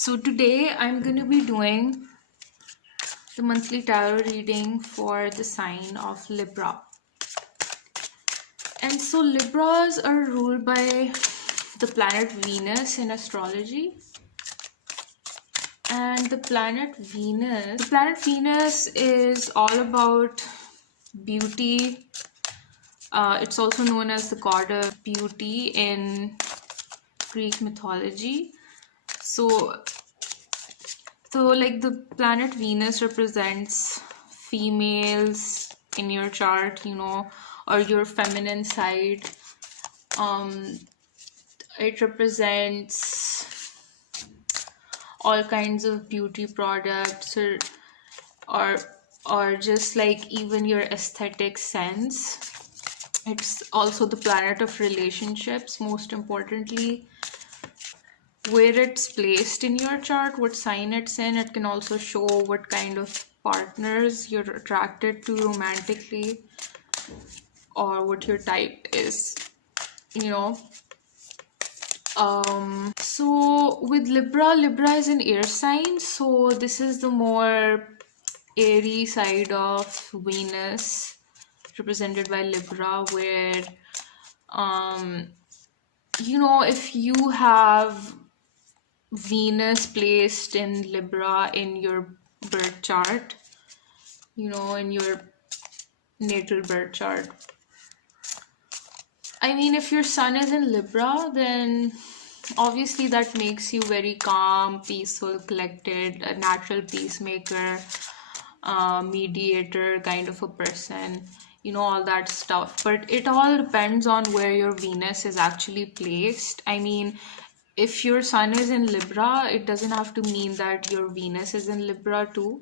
So today I'm going to be doing the monthly tarot reading for the sign of Libra. And so Libras are ruled by the planet Venus in astrology. And the planet Venus is all about beauty. It's also known as the god of beauty in Greek mythology. So like the planet Venus represents females in your chart, or your feminine side. It represents all kinds of beauty products or just like even your aesthetic sense. It's also the planet of relationships, most importantly. Where it's placed in your chart, what sign it's in, it can also show what kind of partners you're attracted to romantically or what your type is, So with Libra is an air sign, so this is the more airy side of Venus represented by Libra, where if you have Venus placed in Libra in your birth chart, in your natal birth chart. I mean, if your sun is in Libra, then obviously that makes you very calm, peaceful, collected, a natural peacemaker, mediator kind of a person, all that stuff. But it all depends on where your Venus is actually placed. I mean, if your sun is in Libra, it doesn't have to mean that your Venus is in Libra too.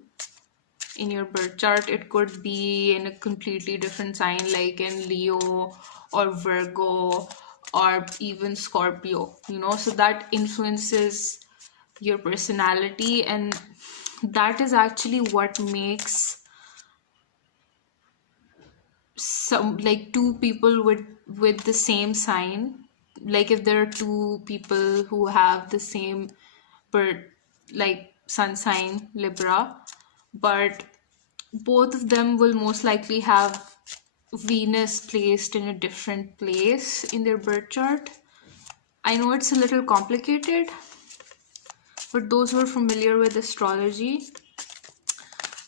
In your birth chart, it could be in a completely different sign, like in Leo or Virgo or even Scorpio, so that influences your personality, and that is actually what makes some like two people with the same sign. Like if there are two people who have the same birth, like sun sign Libra, but both of them will most likely have Venus placed in a different place in their birth chart. I know it's a little complicated, but those who are familiar with astrology,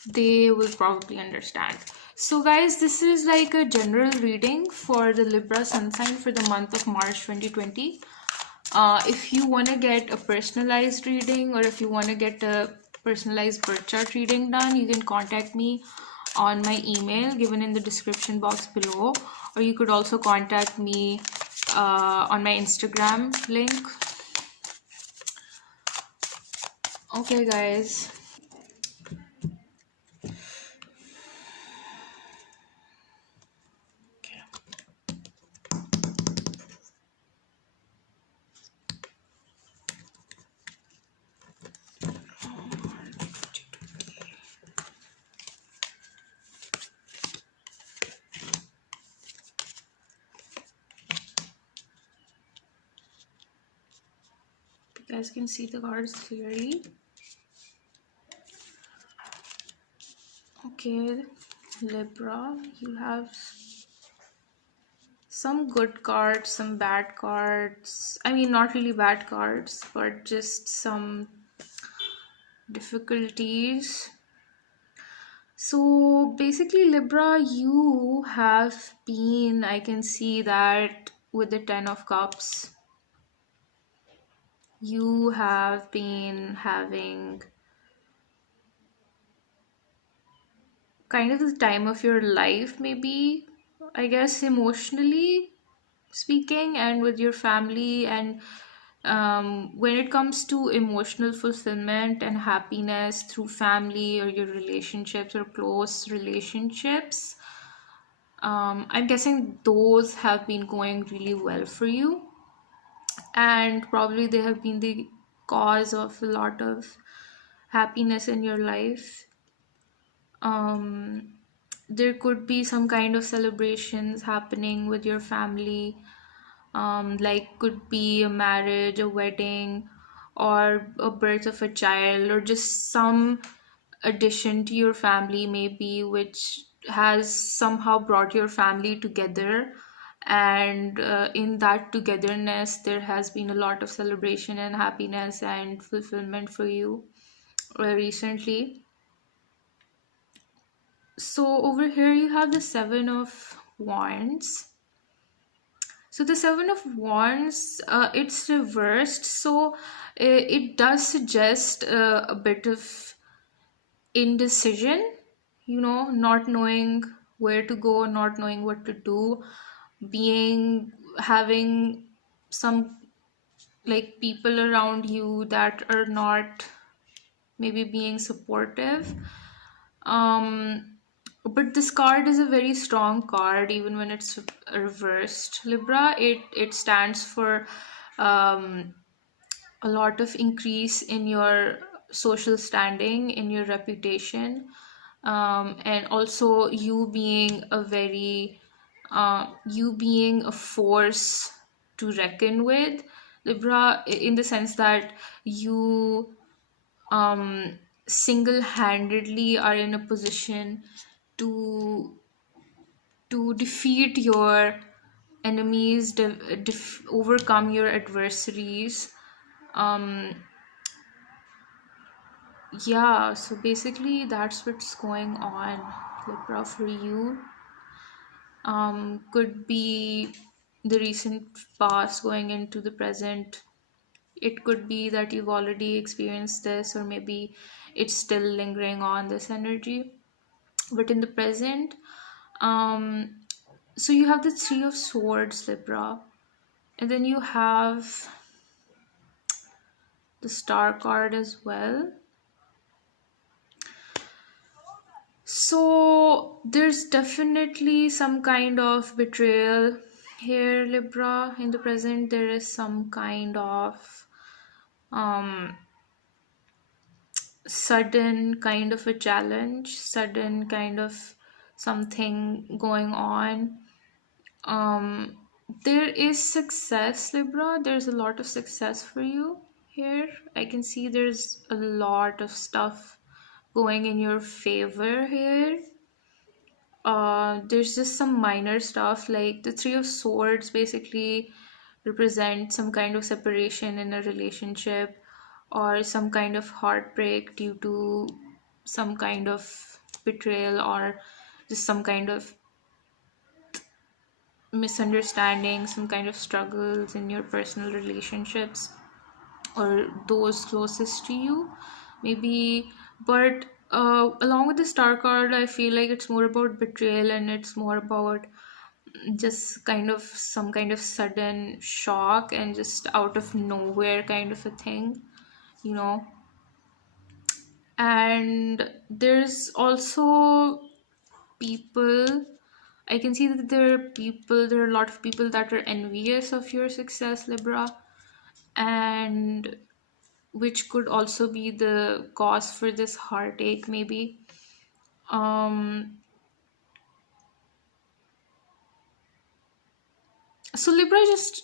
they will probably understand. So guys, this is like a general reading for the Libra sun sign for the month of March 2020. If you want to get a personalized reading, or if you want to get a personalized birth chart reading done, you can contact me on my email given in the description box below, or you could also contact me on my Instagram link. Okay guys, you guys can see the cards clearly. Okay, Libra, you have some good cards, some bad cards. I mean, not really bad cards, but just some difficulties. So basically, Libra, you have been, I can see that with the 10 of Cups, you have been having kind of the time of your life, maybe, I guess, emotionally speaking, and with your family. And when it comes to emotional fulfillment and happiness through family or your relationships or close relationships, I'm guessing those have been going really well for you, and probably they have been the cause of a lot of happiness in your life. There could be some kind of celebrations happening with your family, like could be a marriage, a wedding, or a birth of a child, or just some addition to your family maybe, which has somehow brought your family together. And in that togetherness there has been a lot of celebration and happiness and fulfillment for you recently. So over here you have the Seven of Wands. So the Seven of Wands, it's reversed, so it does suggest a bit of indecision, not knowing where to go, not knowing what to do, having some like people around you that are not maybe being supportive. um but this card is a very strong card even when it's reversed, Libra. It stands for um a lot of increase in your social standing, in your reputation, and also you being a force to reckon with, Libra, in the sense that you single-handedly are in a position to defeat your enemies, overcome your adversaries. um Yeah, so basically that's what's going on, Libra, for you. Could be the recent past going into the present. It could be that you've already experienced this, or maybe it's still lingering on this energy. But in the present, um, so you have the Three of Swords, Libra, and then you have the Star card as well. So there's definitely some kind of betrayal here, Libra. In the present, there is some kind of um, sudden kind of a challenge, sudden kind of something going on. Um, there is success, Libra. There's a lot of success for you here. I can see there's a lot of stuff going in your favor here. There's just some minor stuff, like the Three of Swords basically represent some kind of separation in a relationship, or some kind of heartbreak due to some kind of betrayal, or just some kind of misunderstanding, some kind of struggles in your personal relationships or those closest to you, maybe. But along with the Star card, I feel like it's more about betrayal, and it's more about just kind of some kind of sudden shock and just out of nowhere kind of a thing, you know. And there's also people, I can see that there are a lot of people that are envious of your success, Libra, and which could also be the cause for this heartache, maybe. um So Libra,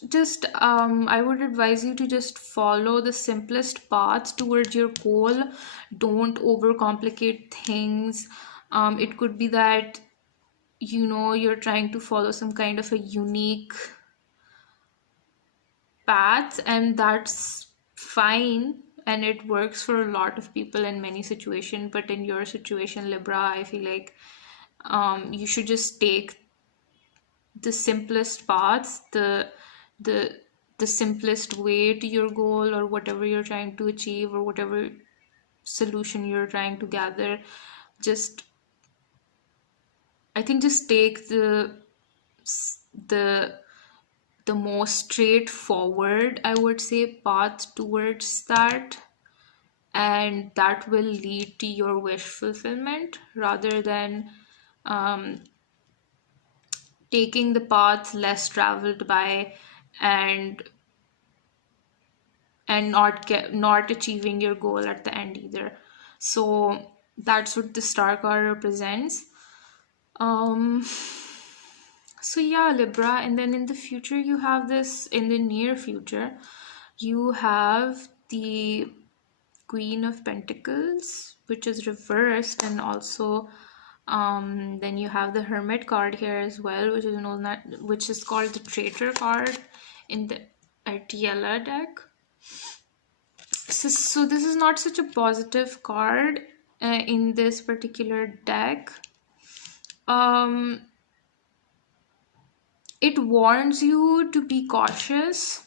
just I would advise you to just follow the simplest path towards your goal. Don't overcomplicate things. It could be that you're trying to follow some kind of a unique path, and that's fine, and it works for a lot of people in many situations. But in your situation, Libra, I feel like you should just take the simplest paths, the the simplest way to your goal, or whatever you're trying to achieve, or whatever solution you're trying to gather. Just, I think, just take the the most straightforward, I would say, path towards that, and that will lead to your wish fulfillment, rather than um, taking the path less traveled by, and not achieving your goal at the end either. So that's what the Star card represents. um so yeah, Libra, and then in the future, you have this, in the near future, you have the Queen of Pentacles, which is reversed, and also then you have the Hermit card here as well, which is which is called the Traitor card in the Artiella deck. So this is not such a positive card in this particular deck. It warns you to be cautious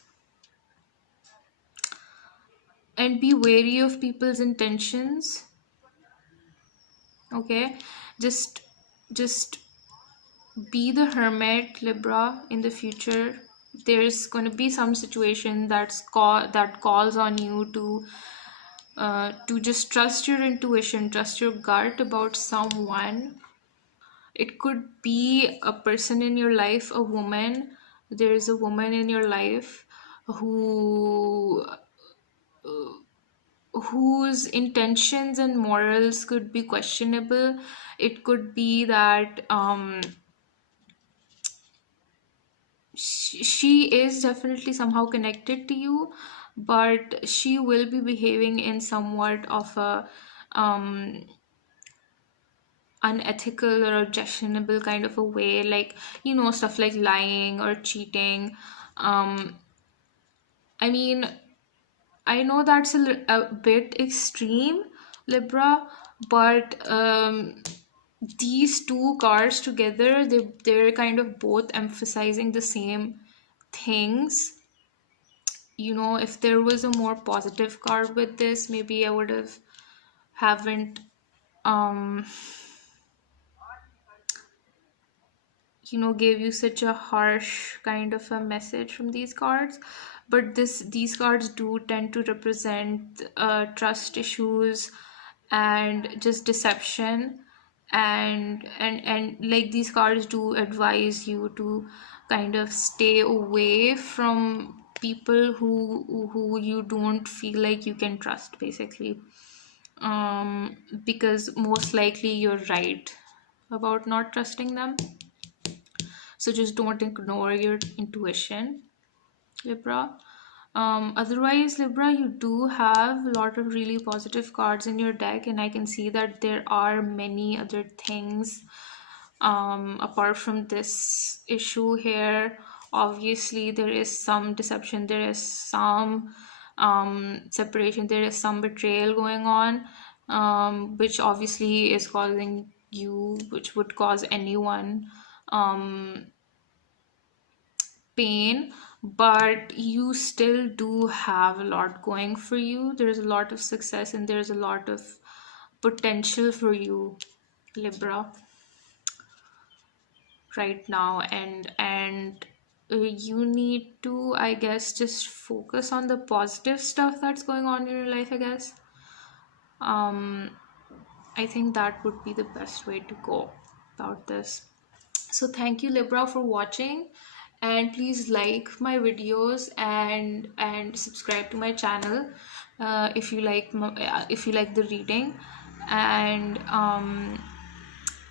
and be wary of people's intentions. Okay, just be the hermit, Libra, in the future. There's going to be some situation that calls on you to just trust your intuition, trust your gut about someone. It could be a person in your life, a woman. There is a woman in your life who whose intentions and morals could be questionable. It could be that she is definitely somehow connected to you, but she will be behaving in somewhat of a unethical or objectionable kind of a way, like stuff like lying or cheating. I mean, I know that's a bit extreme, Libra, but these two cards together, they're kind of both emphasizing the same things. If there was a more positive card with this, maybe I would have haven't um gave you such a harsh kind of a message from these cards. But these cards do tend to represent trust issues and just deception, and like these cards do advise you to kind of stay away from people who you don't feel like you can trust, basically. Because most likely you're right about not trusting them. So just don't ignore your intuition, Libra. Otherwise, Libra, you do have a lot of really positive cards in your deck, and I can see that there are many other things apart from this issue here. Obviously, there is some deception, there is some separation, there is some betrayal going on, which obviously is causing you, which would cause anyone pain, but you still do have a lot going for you. There's a lot of success and there's a lot of potential for you, Libra, right now. And you need to, I guess, just focus on the positive stuff that's going on in your life, I guess. I think that would be the best way to go about this. So thank you, Libra, for watching, and please like my videos and subscribe to my channel if you like if you like the reading. And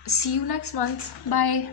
see you next month. Bye.